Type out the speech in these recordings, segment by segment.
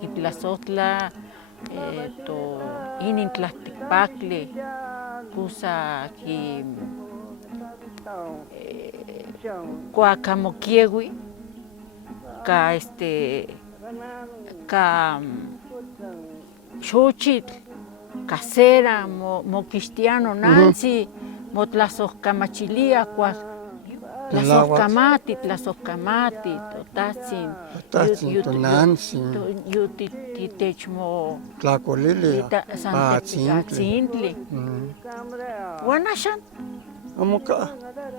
Kitlasotla, to inintlahtipakli, kusa ki kuakamokiewi, ka xochitl, ka cera, mokixtiano nansi, motlasohkamachilia kuak tlasohkamati, totatzin, tonantzin, yutitechmo tlakolili, atzintli. Uan axan,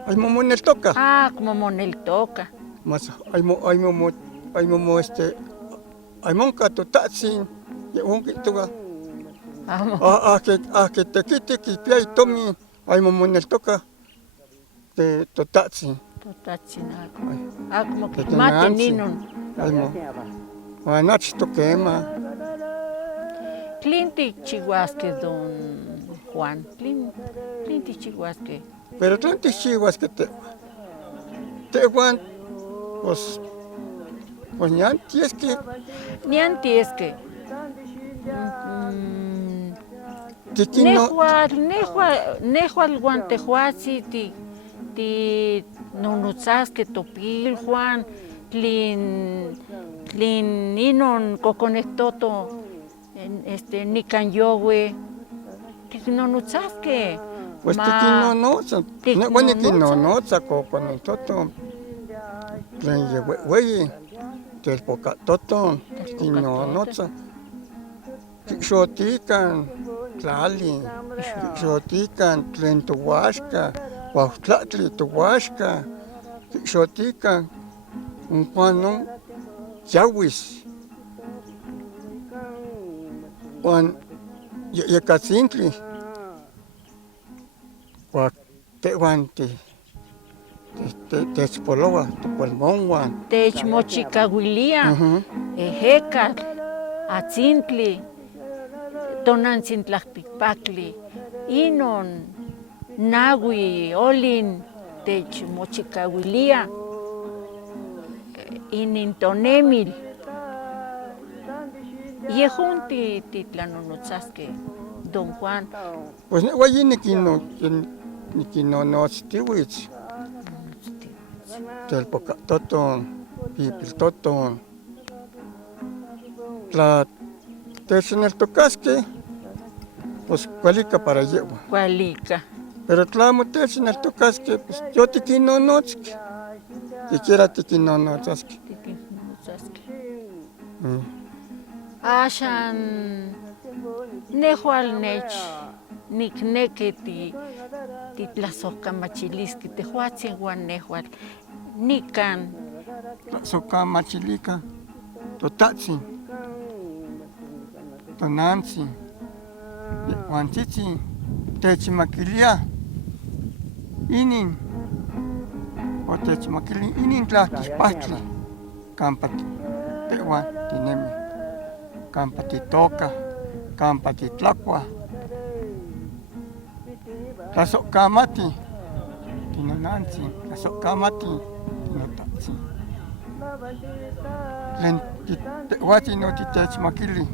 aymo moneltoka. como moneltoka. Mas aymonka totatzin, yehon kihtowa, que tekiti kipia itomin, aymo moneltoka totatzin. Totatzin akmo kihmati ninon. Aymo. Uan achtoh kemah. ¿Tlen tikchiuaskeh, don Juan? ¿Tlen tikchiuaskeh? Pero tlen tikchiuaskeh tehuan, pues nian tieskeh. Nian tieskeh. Nehuatl uan tehuatzin tinonotzaskeh topilhuan tlen inon kokonehtoto nikan youi, tiknonotzaskeh. Pues tikinnonotza, nehuan nikinnonotza kokonehtoton tlen yewehweyi, telpokatoton, tikinnonotza. Xikxotikan tlali, xikxotikan tlen toaxka, cuautlahtli toaxka, xikxotikan ompa non yauis. Uan yehyecatzintli cuac tehuan techpoloua topulmonuan. Techmochikauilia ejekatl, atzintli, tonantzin tlaltikpaktli, inon naui, olin techmochikauilia inintonemil. Yehon titlanonotzaskeh, don Juan. Pues nehuan nikinnonotztiuitz, telpokatoton, pipiltoton, tla techneltocaskeh, pues kualika para yehwan. Kualika. Pero tlamo techneltocaskeh, pues yotikinnonotzkeh, siquiera tikinnonotzaskeh. Axan nehual nikneki titlasohkamachiliskeh tehuatzin uan nehuatl nikan. Tlasohkamachilika totatzin, tonantzin, yehuantzitzin techmakiliah inin tlahtihpahtli campa tehuan tinemih, campa titokah, campa titlacuah. Tlasohkamati tinonantzin, tlasohkamati tinotatzin. Tlen tehuatzin otitechmakilih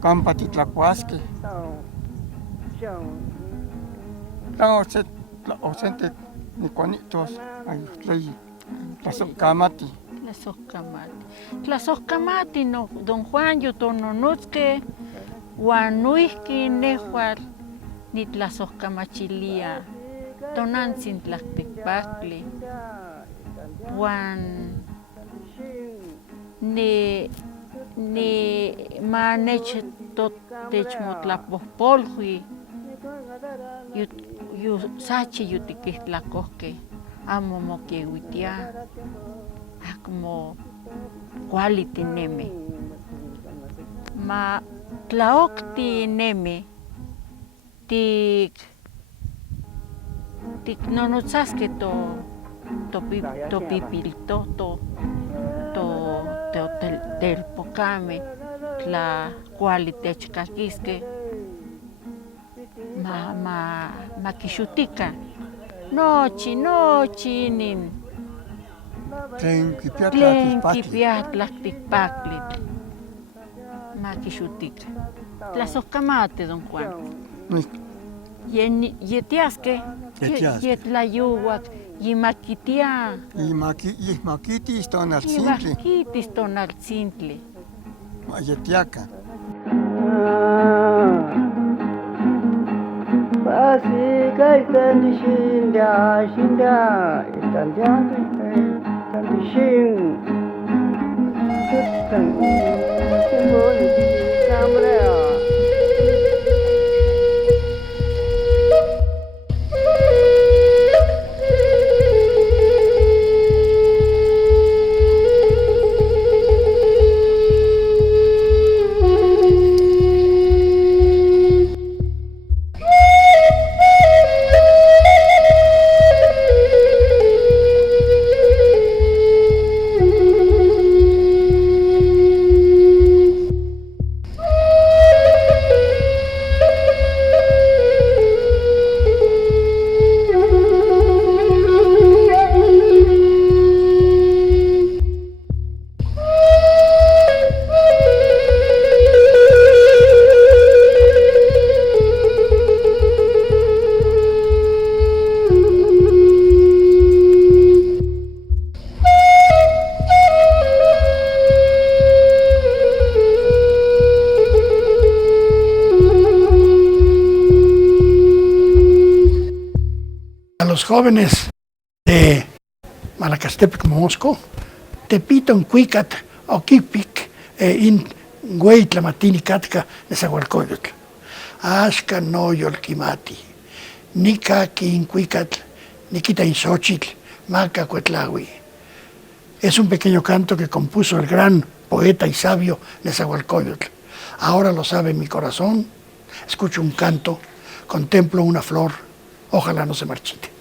campa titlacuaskeh. Tla ocsente nikonihtos ayohtleyi, tlasohkamati. Tlasohkamati, don Juan, yotononotzkeh uan noihki nehuatl nitlasohkamachilia tonantzin tlaltikpaktli uan techmotlapohpolui sachi yotikihtlakohkeh, amo mokieuitiah, acmo kuali tinemih. Tla ok tinemih, tiknonotzaskeh topipiltoto, telpokameh, tla kuali techkakiskeh, makixotikan nochi inin tlen kipiah tlaltikpaktli. Maquixutica. Tlasojkamate, don Juan. Ni- Yetiasque. Yetiasque. Yetlayuac. Yimaquitia. Maquitis tonaltzintli, Yimaquitis tonaltzintli. Ayetiaca. Pasika itandi shinda, itandiando itandi shin. Tengo hambre. A los jóvenes de Malacastepec, Mosco, Tepiton, Cuicat, Oquipic, in Hueytlamatini, Catca, Nezahualcóyotl. Ashka no yolquimati, Nica in Cuicat, Niquita in Xochitl, Maca Cuetlahui. Es un pequeño canto que compuso el gran poeta y sabio Nezahualcóyotl. Ahora lo sabe mi corazón, escucho un canto, contemplo una flor, ojalá no se marchite.